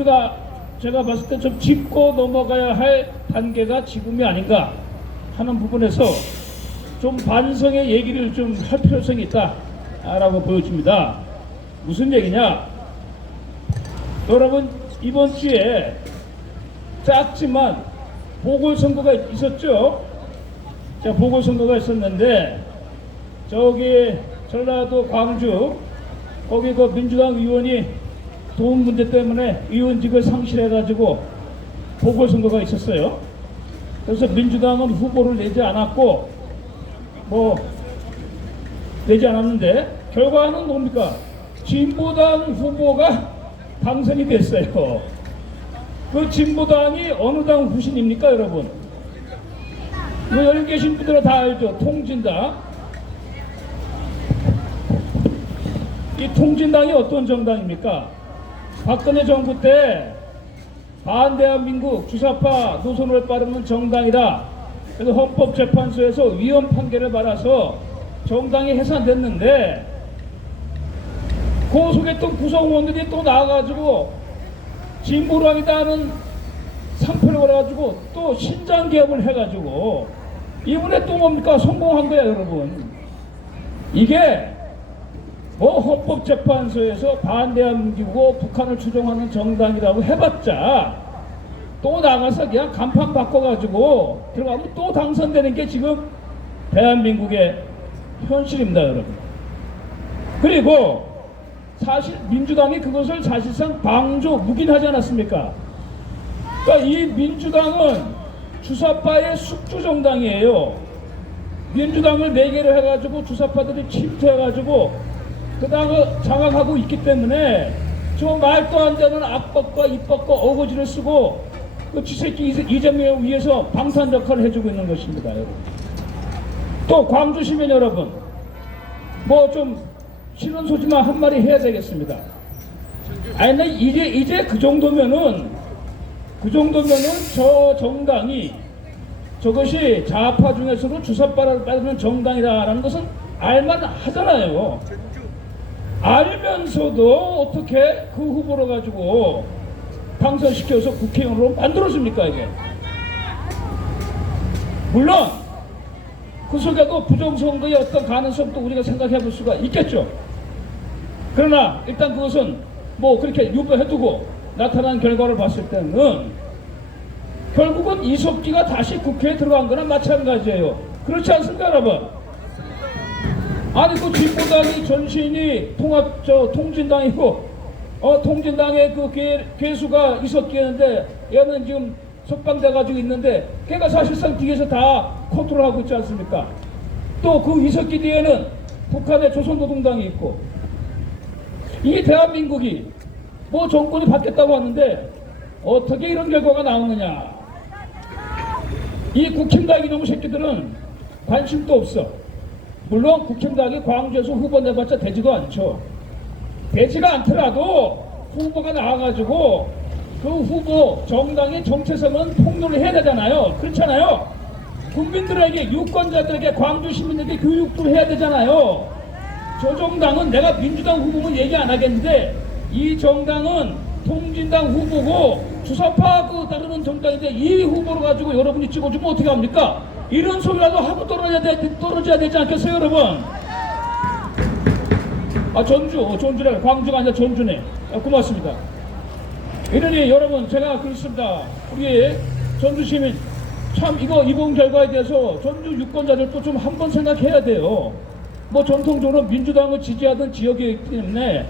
우리가 제가 봤을 때 좀 짚고 넘어가야 할 단계가 지금이 아닌가 하는 부분에서 좀 반성의 얘기를 좀 할 필요성이 있다라고 보여집니다. 무슨 얘기냐? 여러분, 이번 주에 작지만 보궐선거가 있었죠. 자, 보궐선거가 있었는데 저기 전라도 광주 거기 그 민주당 의원이 돈 문제 때문에 의원직을 상실해가지고 보궐선거가 있었어요. 그래서 민주당은 후보를 내지 않았고 내지 않았는데 결과는 뭡니까? 진보당 후보가 당선이 됐어요. 그 진보당이 어느 당 후신입니까, 여러분? 여기 계신 분들은 다 알죠. 통진당. 이 통진당이 어떤 정당입니까? 박근혜 정부 때 반대한민국 주사파 노선을 따르는 정당이다. 그래서 헌법재판소에서 위헌 판결을 받아서 정당이 해산됐는데 그 속에 또 구성원들이 또 나와가지고 진보당이다는 상표를 걸어가지고 또 신장개혁을 해가지고 이번에 또 뭡니까? 성공한 거야, 여러분. 이게 헌법재판소에서 반대한민국이고 북한을 추종하는 정당이라고 해봤자 또 나가서 그냥 간판 바꿔가지고 들어가면 또 당선되는 게 지금 대한민국의 현실입니다, 여러분. 그리고 사실 민주당이 그것을 사실상 방조 묵인하지 않았습니까? 그러니까 이 민주당은 주사파의 숙주 정당이에요. 민주당을 매개로 해가지고 주사파들이 침투해가지고 그 당을 장악하고 있기 때문에 저 말도 안 되는 압박과 입법과 어거지를 쓰고 그 쥐새끼 이재명을 위해서 방탄 역할을 해주고 있는 것입니다, 여러분. 또 광주 시민 여러분, 좀 싫은 소지만 한마디 해야 되겠습니다. 아니, 나 이제 그 정도면은 저 정당이 저것이 좌파 중에서도 주사파를 따르는 정당이라는 것은 알만 하잖아요. 알면서도 어떻게 그 후보를 가지고 당선시켜서 국회의원으로 만들어줍니까, 이게? 물론 그 속에도 부정선거의 어떤 가능성도 우리가 생각해 볼 수가 있겠죠. 그러나 일단 그것은 그렇게 유보해두고 나타난 결과를 봤을 때는 결국은 이석기가 다시 국회에 들어간 거나 마찬가지예요. 그렇지 않습니까, 여러분? 아니, 그 진보당이 전신이 통진당이고 통진당의 그 괴수가 이석기였는데 얘는 지금 석방돼가지고 있는데 걔가 사실상 뒤에서 다 컨트롤하고 있지 않습니까? 또 그 이석기 뒤에는 북한의 조선노동당이 있고 이 대한민국이 정권이 바뀌었다고 하는데 어떻게 이런 결과가 나오느냐? 이 국힘당 이놈의 새끼들은 관심도 없어. 물론 국힘당이 광주에서 후보 내봤자 되지도 않죠. 되지가 않더라도 후보가 나와가지고 그 후보 정당의 정체성은 폭로를 해야 되잖아요. 그렇잖아요. 국민들에게, 유권자들에게, 광주 시민에게 교육도 해야 되잖아요. 저 정당은 내가 민주당 후보는 얘기 안 하겠는데 이 정당은 통진당 후보고 주사파 따르는 정당인데 이 후보를 가지고 여러분이 찍어주면 어떻게 합니까? 이런 소리라도 하고 떨어져야 되지 않겠어요, 여러분? 전주래. 광주가 아니라 전주네. 고맙습니다. 이러니 여러분, 제가 그렇습니다. 우리 전주 시민 참 이번 결과에 대해서 전주 유권자들도 좀 한번 생각해야 돼요. 전통적으로 민주당을 지지하던 지역이기 때문에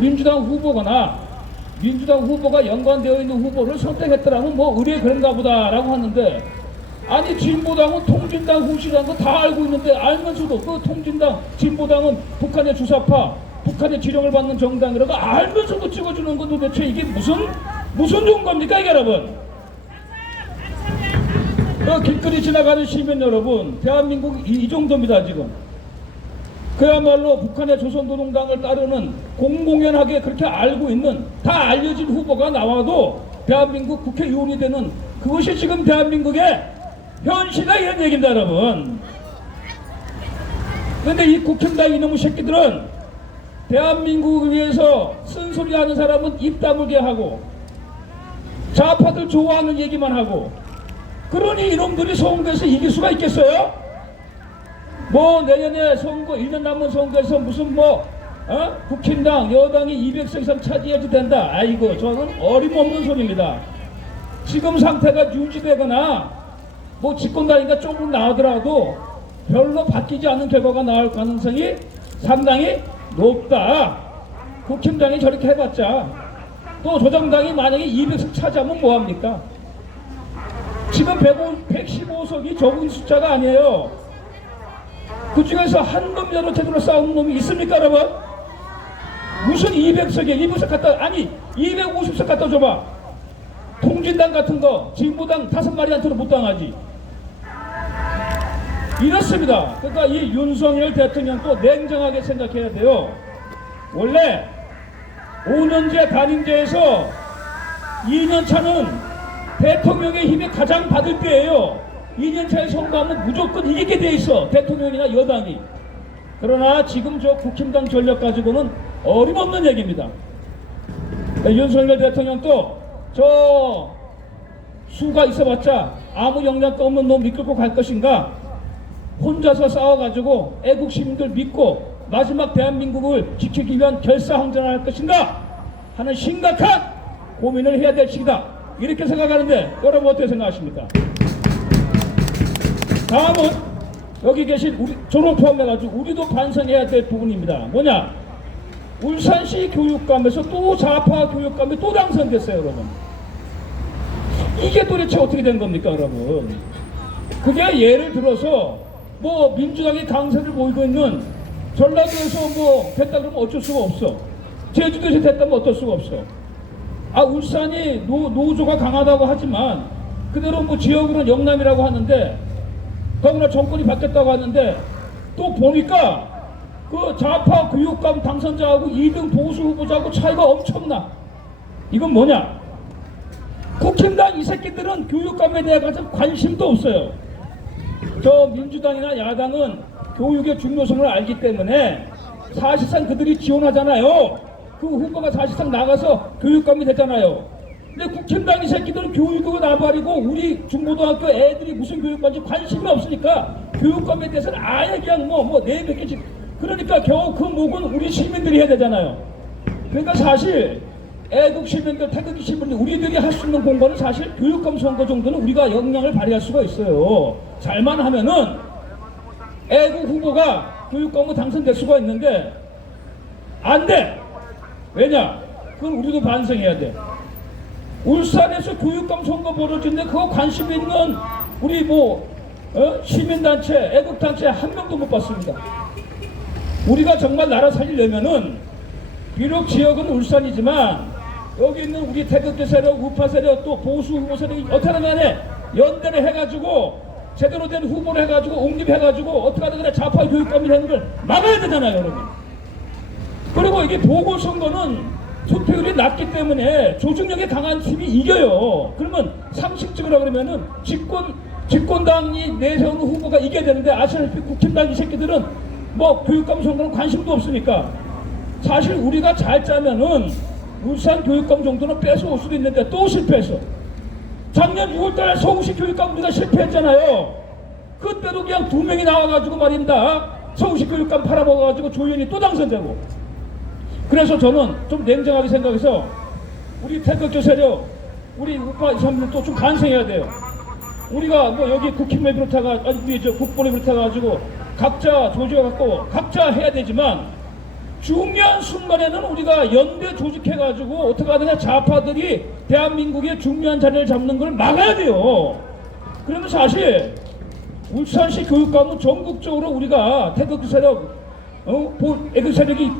민주당 후보가 연관되어 있는 후보를 선택했더라면 의뢰 그런가 보다라고 하는데, 아니, 진보당은 통진당 후시라는 거 다 알고 있는데 알면서도 그 통진당, 진보당은 북한의 주사파, 북한의 지령을 받는 정당이라고 알면서도 찍어주는 건 도대체 이게 무슨 좋은 겁니까, 이게, 여러분? 길거리 지나가는 시민 여러분, 대한민국 이 정도입니다, 지금. 그야말로 북한의 조선노동당을 따르는 공공연하게 그렇게 알고 있는, 다 알려진 후보가 나와도 대한민국 국회의원이 되는 그것이 지금 대한민국의 현실이다, 이런 얘기입니다, 여러분. 그런데 이 국힘당 이놈의 새끼들은 대한민국을 위해서 쓴소리 하는 사람은 입 다물게 하고 좌파들 좋아하는 얘기만 하고, 그러니 이놈들이 선거에서 이길 수가 있겠어요? 뭐 내년에 선거 1년 남은 선거에서 무슨 국힘당 여당이 200석 이상 차지해야지 된다. 아이고, 저는 어림없는 소리입니다. 지금 상태가 유지되거나 뭐 집권당이가 조금 나오더라도 별로 바뀌지 않는 결과가 나올 가능성이 상당히 높다. 국힘당이 저렇게 해봤자, 또 조정당이 만약에 200석 차지하면 뭐합니까? 지금 115석이 적은 숫자가 아니에요. 그 중에서 한 놈이라도 제대로 싸우는 놈이 있습니까, 여러분? 무슨 200석에 200석 갖다, 아니 250석 갖다 줘봐. 통진당 같은 거 진보당 5마리한테도 못 당하지. 이렇습니다. 그러니까 이 윤석열 대통령도 냉정하게 생각해야 돼요. 원래 5년제 단임제에서 2년차는 대통령의 힘이 가장 받을 때예요. 2년차에 선거하면 무조건 이기게 돼 있어, 대통령이나 여당이. 그러나 지금 저 국힘당 전력 가지고는 어림없는 얘기입니다. 윤석열 대통령도 저 수가 있어봤자 아무 영향도 없는 놈 이끌고 갈 것인가, 혼자서 싸워가지고 애국 시민들 믿고 마지막 대한민국을 지키기 위한 결사항전을 할 것인가 하는 심각한 고민을 해야 될 시기다, 이렇게 생각하는데 여러분 어떻게 생각하십니까? 다음은 여기 계신 우리 저를 포함해가지고 우리도 반성해야 될 부분입니다. 뭐냐? 울산시 교육감에서 또 좌파 교육감이 또 당선됐어요, 여러분. 이게 도대체 어떻게 된 겁니까, 여러분? 그게 예를 들어서 뭐 민주당이 강세를 보이고 있는 전라도에서 뭐 됐다 그러면 어쩔 수가 없어. 제주도에서 됐다면 어쩔 수가 없어. 아, 울산이 노조가 강하다고 하지만 그대로 뭐 지역으로는 영남이라고 하는데, 더구나 정권이 바뀌었다고 하는데 또 보니까 그 좌파 교육감 당선자하고 2등 보수 후보자하고 차이가 엄청나. 이건 뭐냐? 국힘당 이 새끼들은 교육감에 대해 가장 관심도 없어요. 저 민주당이나 야당은 교육의 중요성을 알기 때문에 사실상 그들이 지원하잖아요. 그 후보가 사실상 나가서 교육감이 됐잖아요. 근데 국힘당 이 새끼들은 교육을 나발이고 우리 중고등학교 애들이 무슨 교육받는지 관심이 없으니까 교육감에 대해서는 아예 그냥 내뱉겠지. 그러니까 겨우 그 목은 우리 시민들이 해야 되잖아요. 그러니까 사실 애국 시민들, 태극기 시민들, 우리들이 할 수 있는 공부는 사실 교육감 선거 정도는 우리가 영향을 발휘할 수가 있어요. 잘만 하면은 애국 후보가 교육감으로 당선될 수가 있는데 안 돼. 왜냐? 그건 우리도 반성해야 돼. 울산에서 교육감 선거 벌어지는데 그거 관심 있는 우리 시민단체, 애국단체 한 명도 못 봤습니다. 우리가 정말 나라 살리려면은 비록 지역은 울산이지만 여기 있는 우리 태극기 세력, 우파 세력, 또 보수 후보 세력이 어떻게든 간에 연대를 해가지고 제대로 된 후보를 해가지고 옹립해가지고 어떻게든 간에 좌파 교육감이 되는 걸 막아야 되잖아요, 여러분. 그리고 이게 보궐선거는 투표율이 낮기 때문에 조직력이 강한 팀이 이겨요. 그러면 상식적으로 그러면은 집권당이 내세우는 후보가 이겨야 되는데 아시다시피 국힘당 이 새끼들은 교육감 선거는 관심도 없으니까 사실 우리가 잘 짜면은 울산 교육감 정도는 뺏어올 수도 있는데 또 실패했어. 작년 6월달에 서울시 교육감 우리가 실패했잖아요. 그때도 그냥 2명이 나와가지고 말입니다. 서울시 교육감 팔아먹어가지고 조현이 또 당선되고. 그래서 저는 좀 냉정하게 생각해서 우리 태극기 세력, 우리 우파 사람들도 좀 반성해야 돼요. 우리가 여기 국힘을 비롯해가 우리 국보를 비롯해가지고 각자 조직해갖고 각자 해야 되지만 중요한 순간에는 우리가 연대 조직해가지고 어떻게 하느냐, 좌파들이 대한민국의 중요한 자리를 잡는 걸 막아야 돼요. 그러면 사실 울산시 교육감은 전국적으로 우리가 태극기 세력, 애국 세력이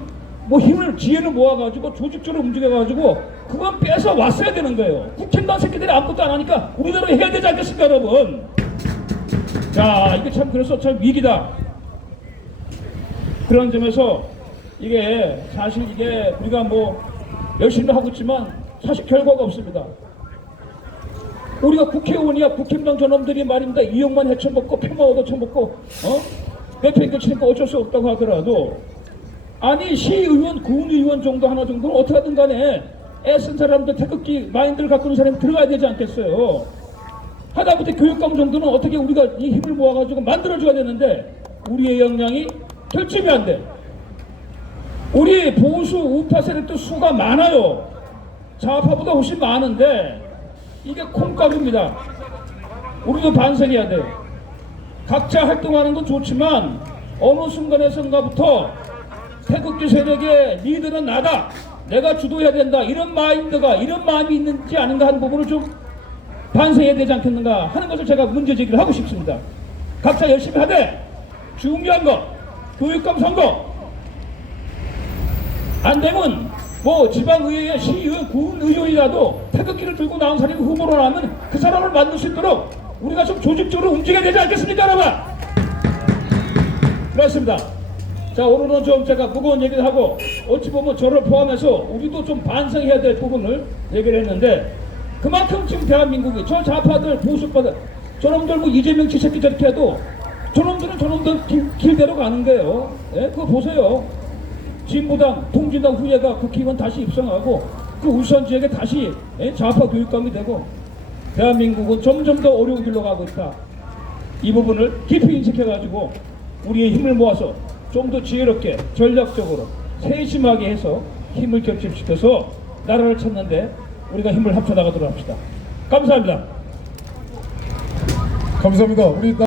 힘을, 지혜를 모아가지고 조직적으로 움직여가지고 그건 뺏어 왔어야 되는 거예요. 국힘당 새끼들이 아무것도 안 하니까 우리대로 해야 되지 않겠습니까, 여러분? 자, 이게 참 그래서 참 위기다. 그런 점에서 이게 사실 이게 우리가 열심히 하고 있지만 사실 결과가 없습니다. 우리가 국회의원이야 국힘당 저놈들이 말입니다. 이용만 헤쳐먹고 표만 얻어쳐먹고 대표인들 치니까 어쩔 수 없다고 하더라도 아니 시의원, 구의원 정도 하나 정도는 어떻게 하든 간에 애쓴 사람들, 태극기 마인드를 갖고 있는 사람이 들어가야 되지 않겠어요? 하다못해 교육감 정도는 어떻게 우리가 이 힘을 모아가지고 만들어줘야 되는데 우리의 역량이 결집이 안 돼. 우리 보수 우파 세력도 수가 많아요. 좌파보다 훨씬 많은데 이게 콩가루입니다. 우리도 반성해야 돼요. 각자 활동하는 건 좋지만 어느 순간에선가부터 태극기 세력의 리더는 나다, 내가 주도해야 된다, 이런 마인드가, 이런 마음이 있는지 아닌가 하는 부분을 좀 반성해야 되지 않겠는가 하는 것을 제가 문제 제기를 하고 싶습니다. 각자 열심히 하되 중요한 거 교육감 선거 안 되면 뭐 지방의회, 시의회, 군의원이라도 태극기를 들고 나온 사람이 후보로 나오면 그 사람을 만들 수 있도록 우리가 좀 조직적으로 움직여야 되지 않겠습니까, 여러분? 그렇습니다. 자, 오늘은 좀 제가 무거운 얘기를 하고 어찌 보면 저를 포함해서 우리도 좀 반성해야 될 부분을 얘기를 했는데 그만큼 지금 대한민국이 저 좌파들, 보수파들, 저놈들 뭐 이재명 지새끼 저렇게 해도 저놈들은 저놈들 길대로 가는 거예요. 예? 그거 보세요. 진보당, 통진당 후예가 국회의원 다시 입성하고 그 울산 지역에 다시 좌파 교육감이 되고 대한민국은 점점 더 어려운 길로 가고 있다. 이 부분을 깊이 인식해가지고 우리의 힘을 모아서 좀 더 지혜롭게 전략적으로 세심하게 해서 힘을 결집시켜서 나라를 찾는데 우리가 힘을 합쳐나가도록 합시다. 감사합니다. 감사합니다. 우리